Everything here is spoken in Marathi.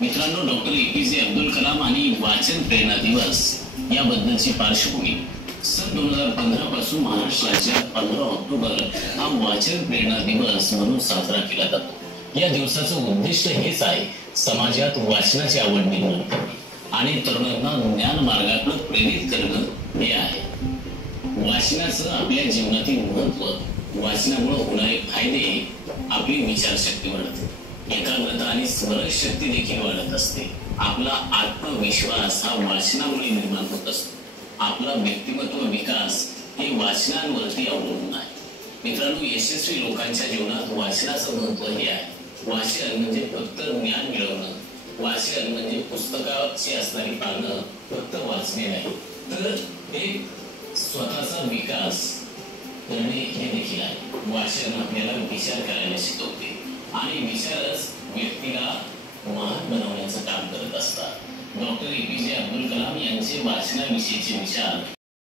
मित्रांनो, डॉक्टर ए.पी.जे. अब्दुल कलाम आणि वाचन प्रेरणा दिवस याबद्दलची पार्श्वभूमी. सन 2015 पासून महाराष्ट्राच्या 15 ऑक्टोबर हा वाचन प्रेरणा दिवस म्हणून साजरा केला जातो. या दिवसाचं उद्दिष्ट हेच आहे, समाजात वाचनाची आवड निर्माण करणे आणि तरुणांना ज्ञान मार्गाकडे प्रेरित करणं हे आहे. वाचनाचं आपल्या जीवनातील महत्व, वाचनामुळे होणारे फायदे, आपली विचारशक्ती वाढते, एकाग्रता आणि स्मरणशक्ती देखील वाढत असते. आपला आत्मविश्वास हा वाचनामुळे निर्माण होत असतो. आपला व्यक्तिमत्व विकास हे वाचनांवरती अवलंबून आहे. मित्रांनो, यशस्वी लोकांच्या जीवनात वाचनाचं महत्व हे आहे. वाचन म्हणजे फक्त ज्ञान मिळवणं, वाचन म्हणजे पुस्तकाची असणारी पानं फक्त वाचणे नाही, तर एक स्वतःचा विकास करणे हे देखील आहे. वाचन आपल्याला विचार करायला शिकवते आणि विचारच व्यक्तीला महान बनवण्याचं काम करत असतात. Doctor APJ. अब्दुल कलाम यांचे वाचनाविषयीचे विचार